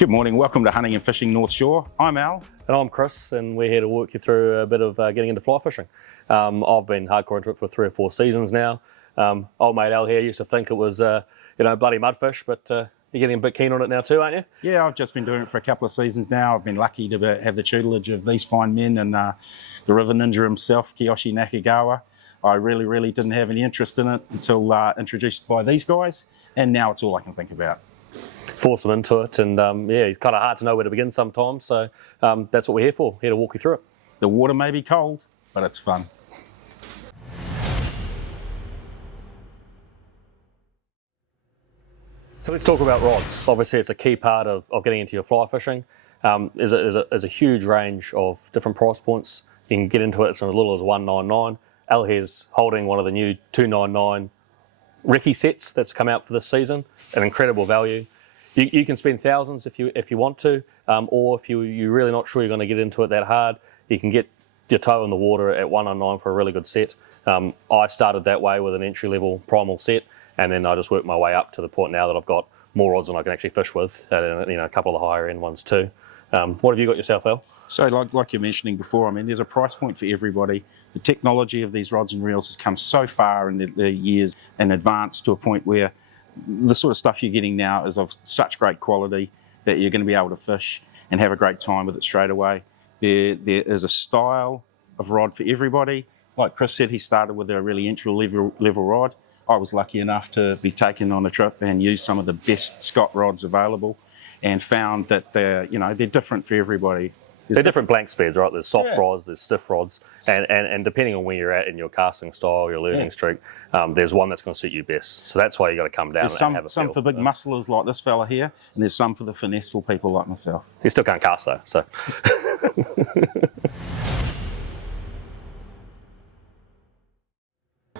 Good morning, welcome to Hunting and Fishing Northshore. I'm Al. And I'm Chris, and we're here to walk you through a bit of getting into fly fishing. I've been hardcore into it for 3 or 4 seasons now. Old mate Al here used to think it was, bloody mudfish, but you're getting a bit keen on it now too, aren't you? Yeah, I've just been doing it for a couple of seasons now. I've been lucky to have the tutelage of these fine men and the river ninja himself, Kiyoshi Nakagawa. I really didn't have any interest in it until introduced by these guys, and now it's all I can think about. Force them into it, and it's kind of hard to know where to begin sometimes, so that's what we're here for, here to walk you through it. The water may be cold, but it's fun. So let's talk about rods. Obviously it's a key part of getting into your fly fishing. There's a huge range of different price points. You can get into it from as little as $199. Al here's holding one of the new $299 Ricky sets that's come out for this season, an incredible value. You can spend thousands if you want to, or if you're really not sure you're going to get into it that hard, you can get your toe in the water at $199 for a really good set. I started that way with an entry-level Primal set, and then I just worked my way up to the point now that I've got more rods than I can actually fish with, and a couple of the higher-end ones too. What have you got yourself, Al? So like you're mentioning before, I mean, there's a price point for everybody. The technology of these rods and reels has come so far in the years and advanced to a point where the sort of stuff you're getting now is of such great quality that you're going to be able to fish and have a great time with it straight away. There is a style of rod for everybody. Like Chris said, he started with a really entry-level rod. I was lucky enough to be taken on a trip and use some of the best Scott rods available, and found that they're different for everybody. They're different blank speeds, right? There's soft rods, there's stiff rods, and depending on where you're at in your casting style, your learning streak, there's one that's going to suit you best. So that's why you got to come down and have a some feel. for big musclers like this fella here, and there's some for the finesseful people like myself. You still can't cast though, so.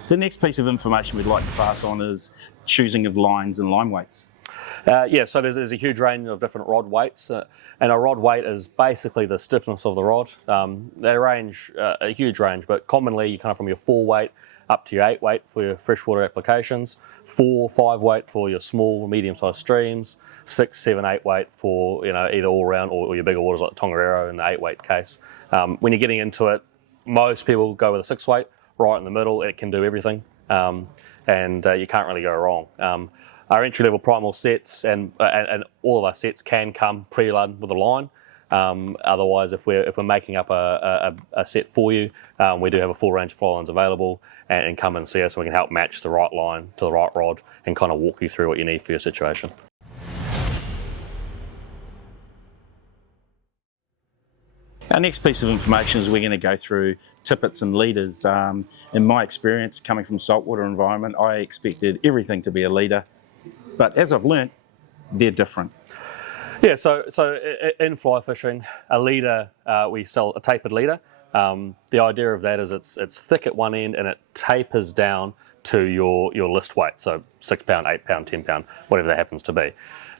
The next piece of information we'd like to pass on is choosing of lines and line weights. So there's a huge range of different rod weights, and a rod weight is basically the stiffness of the rod. They range a huge range, but commonly you kind of from your 4 weight up to your 8 weight for your freshwater applications, 4, 5 weight for your small, medium-sized streams, 6, 7, 8 weight for either all round or your bigger waters like the Tongariro in the 8 weight case. When you're getting into it, most people go with a 6 weight right in the middle. It can do everything, and you can't really go wrong. Our entry-level Primal sets and all of our sets can come pre-laden with a line. Otherwise, if we're making up a set for you, we do have a full range of fly lines available, and come and see us, and we can help match the right line to the right rod and kind of walk you through what you need for your situation. Our next piece of information is we're going to go through tippets and leaders. In my experience, coming from saltwater environment, I expected everything to be a leader. But as I've learnt, they're different. Yeah, so in fly fishing, a leader, we sell a tapered leader. The idea of that is it's thick at one end and it tapers down to your list weight, so 6 pound, 8 pound, 10 pound, whatever that happens to be.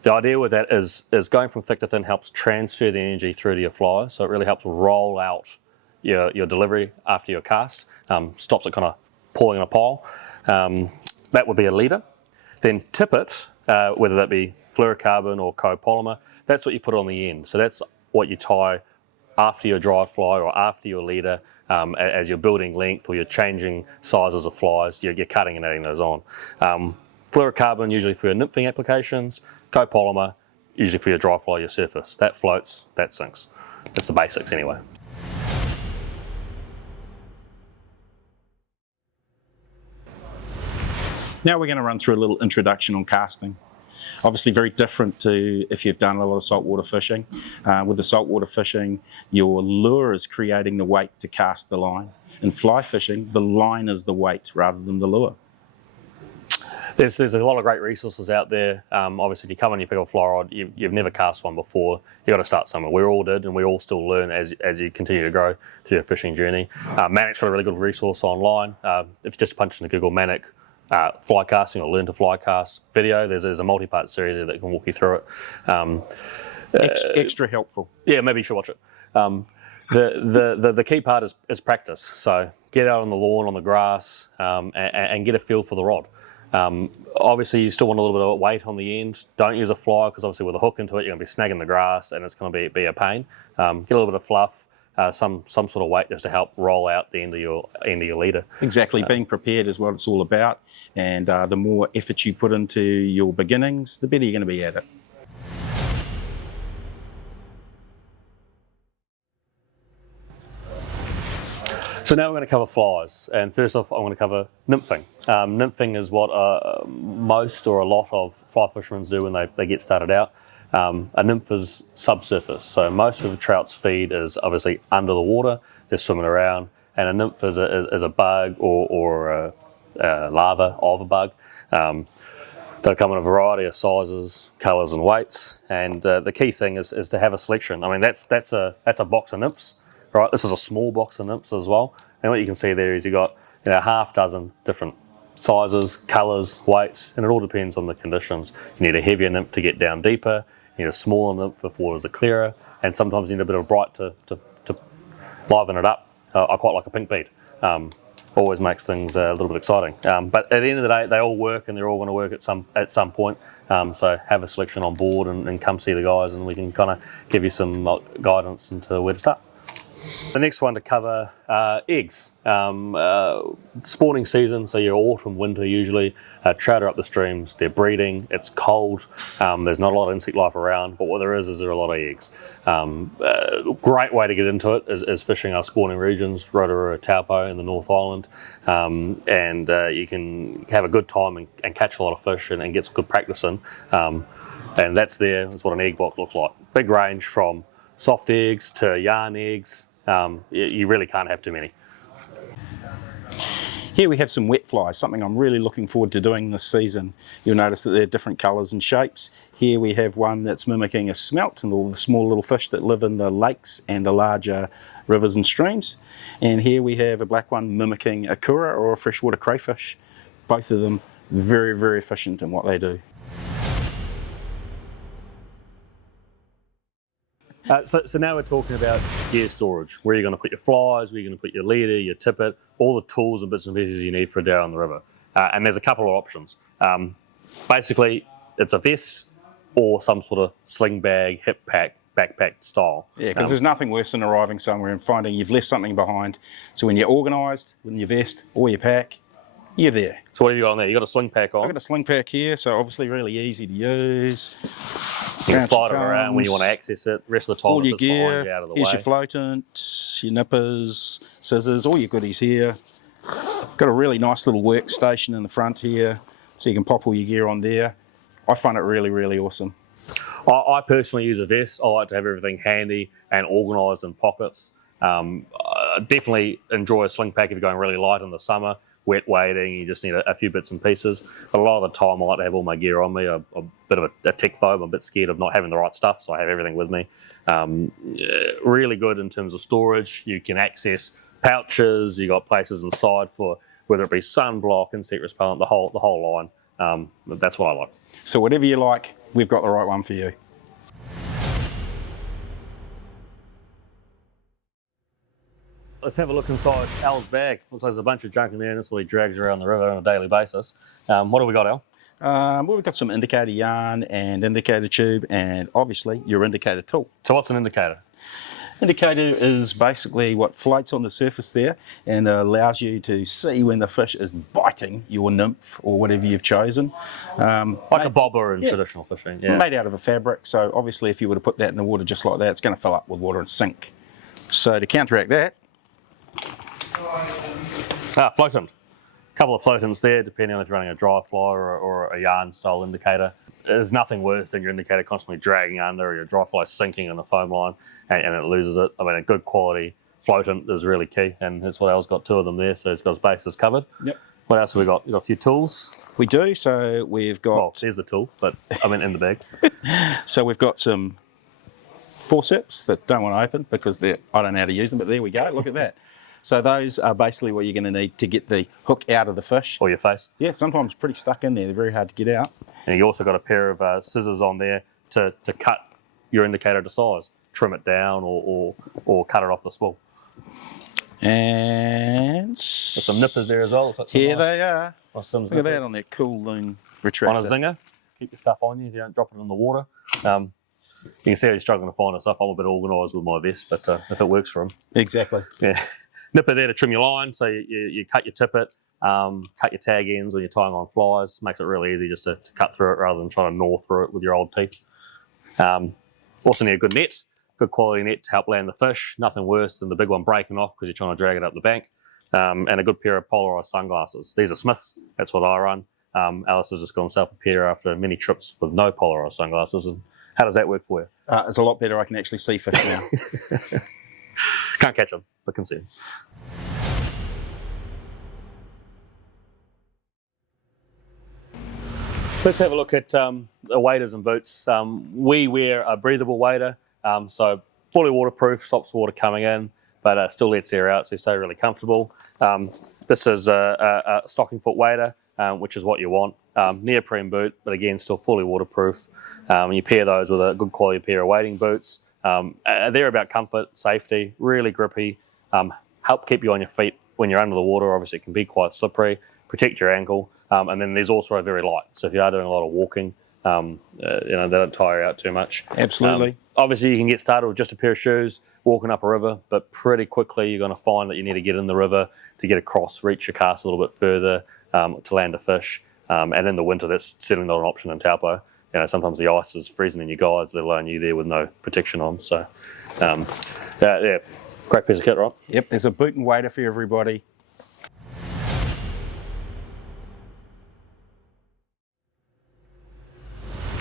The idea with that is going from thick to thin helps transfer the energy through to your fly, so it really helps roll out your delivery after your cast, stops it kind of pulling in a pile. That would be a leader. Then tippet, whether that be fluorocarbon or copolymer, that's what you put on the end. So that's what you tie after your dry fly or after your leader, as you're building length or you're changing sizes of flies, you're cutting and adding those on. Fluorocarbon usually for your nymphing applications, copolymer usually for your dry fly, your surface. That floats, that sinks. That's the basics anyway. Now we're going to run through a little introduction on casting. Obviously very different to if you've done a lot of saltwater fishing. With the saltwater fishing, your lure is creating the weight to cast the line. In fly fishing, the line is the weight rather than the lure. There's a lot of great resources out there. Obviously, if you come and you pick up a fly rod, you've never cast one before, you've got to start somewhere. We all did, and we all still learn as you continue to grow through your fishing journey. Manic's got a really good resource online. If you just punch into Google Manic fly casting or learn to fly cast video, there's a multi-part series there that can walk you through it. Extra helpful. Yeah, maybe you should watch it. The key part is practice. So get out on the lawn, on the grass, and get a feel for the rod. Obviously, you still want a little bit of weight on the end. Don't use a fly because obviously with a hook into it, you're going to be snagging the grass and it's going to be a pain. Get a little bit of fluff, some sort of weight just to help roll out the end of your leader. Exactly, being prepared is what it's all about, and the more effort you put into your beginnings, the better you're going to be at it. So now we're going to cover flies, and first off I'm going to cover nymphing. Nymphing is what most or a lot of fly fishermen do when they get started out. A nymph is subsurface, so most of the trout's feed is obviously under the water, they're swimming around, and a nymph is a bug or a larva of a bug. They'll come in a variety of sizes, colours and weights, and the key thing is to have a selection. I mean that's a box of nymphs. Right, this is a small box of nymphs as well, and what you can see there is you've got a half dozen different sizes, colours, weights, and it all depends on the conditions. You need a heavier nymph to get down deeper, you need a smaller nymph if waters are clearer, and sometimes you need a bit of bright to liven it up. I quite like a pink bead. Always makes things a little bit exciting. But at the end of the day, they all work and they're all going to work at some point. So have a selection on board and come see the guys, and we can kind of give you some guidance into where to start. The next one to cover, eggs. Spawning season, so your autumn, winter usually, trout are up the streams, they're breeding, it's cold, there's not a lot of insect life around, but what there is there are a lot of eggs. Great way to get into it is fishing our spawning regions, Rotorua, Taupo in the North Island, and you can have a good time and catch a lot of fish and get some good practice in. And that's what an egg box looks like. Big range from soft eggs to yarn eggs. You really can't have too many. Here we have some wet flies, something I'm really looking forward to doing this season. You'll notice that they're different colours and shapes. Here we have one that's mimicking a smelt and all the small little fish that live in the lakes and the larger rivers and streams. And here we have a black one mimicking a kura or a freshwater crayfish. Both of them very, very efficient in what they do. So now we're talking about gear storage, where you're going to put your flies, where you're going to put your leader, your tippet, all the tools and bits and pieces you need for a day on the river. And there's a couple of options. Basically, it's a vest or some sort of sling bag, hip pack, backpack style. Yeah, because there's nothing worse than arriving somewhere and finding you've left something behind. So when you're organised with your vest or your pack, you're there. So what have you got on there? You got a sling pack on? I've got a sling pack here, so obviously really easy to use. You can slide it around when you want to access it. Rest of the time, all your it's behind gear. you, out of the Here's way. your floatant, your nippers, scissors, all your goodies here. Got a really nice little workstation in the front here, so you can pop all your gear on there. I find it really, really awesome. I personally use a vest. I like to have everything handy and organised in pockets. I definitely enjoy a sling pack if you're going really light in the summer. Wet wading, you just need a few bits and pieces. But a lot of the time I like to have all my gear on me. I'm a bit of a tech phobe. I'm a bit scared of not having the right stuff, so I have everything with me. Really good in terms of storage. You can access pouches, you got places inside for whether it be sunblock, insect repellent, the whole line. That's what I like. So whatever you like, we've got the right one for you. Let's have a look inside Al's bag. Looks like there's a bunch of junk in there, and that's what he drags around the river on a daily basis. What do we got, Al? Well, we've got some indicator yarn and indicator tube and obviously your indicator tool. So what's an indicator? Indicator is basically what floats on the surface there and allows you to see when the fish is biting your nymph or whatever you've chosen. Like a bobber in traditional fishing. Yeah. Made out of a fabric, so obviously if you were to put that in the water just like that, it's going to fill up with water and sink. So to counteract that, floatant. A couple of floatants there, depending on if you're running a dry fly or a yarn style indicator. There's nothing worse than your indicator constantly dragging under or your dry fly sinking in the foam line and it loses it. I mean, a good quality floatant is really key, and that's what Al's got, 2 of them there, so he's got his bases covered. Yep. What else have we got? We've got a few tools. We do, so we've got... Well, there's the tool, but I mean in the bag. So we've got some forceps that don't want to open because I don't know how to use them, but there we go, look at that. So those are basically what you're going to need to get the hook out of the fish. Or your face. Yeah, sometimes pretty stuck in there. They're very hard to get out. And you also got a pair of scissors on there to cut your indicator to size. Trim it down or cut it off the spool. And There's some nippers there as well. Looks like some here nice, they are. nice Sims Look at that nippers. on that cool loon On retractor. a zinger. Keep your stuff on you so you don't drop it in the water. You can see he's struggling to find us up. I'm a bit organised with my vest, but if it works for him. Exactly. Yeah. Nipper there to trim your line, so you cut your tippet, cut your tag ends when you're tying on flies. Makes it really easy just to cut through it rather than trying to gnaw through it with your old teeth. Also need a good net, good quality net to help land the fish. Nothing worse than the big one breaking off because you're trying to drag it up the bank. And a good pair of polarised sunglasses. These are Smiths, that's what I run. Alice has just gone self a pair after many trips with no polarised sunglasses. And how does that work for you? It's a lot better. I can actually see fish now. Can't catch them, but can see them. Let's have a look at the waders and boots. We wear a breathable wader, so fully waterproof, stops water coming in, but still lets air out, so you stay really comfortable. This is a stocking foot wader, which is what you want. Neoprene boot, but again, still fully waterproof. And you pair those with a good quality pair of wading boots. They're about comfort, safety, really grippy, help keep you on your feet when you're under the water. Obviously, it can be quite slippery, protect your ankle. And then there's also very light. So if you are doing a lot of walking, they don't tire you out too much. Absolutely. Obviously, you can get started with just a pair of shoes, walking up a river, but pretty quickly you're going to find that you need to get in the river to get across, reach your cast a little bit further to land a fish. And in the winter, that's certainly not an option in Taupo. Sometimes the ice is freezing in your guides, let alone you there with no protection on. So, yeah, great piece of kit, right? Yep, there's a boot and wader for everybody.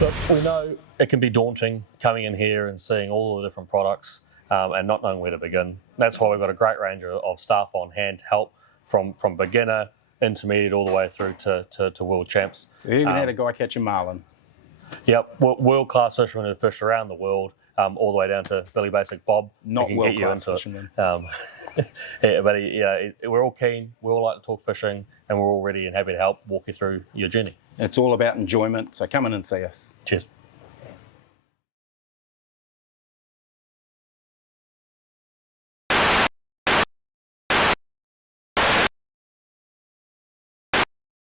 Look, we know it can be daunting coming in here and seeing all the different products and not knowing where to begin. That's why we've got a great range of staff on hand to help from beginner, intermediate, all the way through to world champs. We even had a guy catch a marlin. Yep, world-class fishermen who fished around the world, all the way down to Billy Basic Bob. Not world-class fishermen. Yeah, but we're all keen, we all like to talk fishing, and we're all ready and happy to help walk you through your journey. It's all about enjoyment, so come in and see us. Cheers.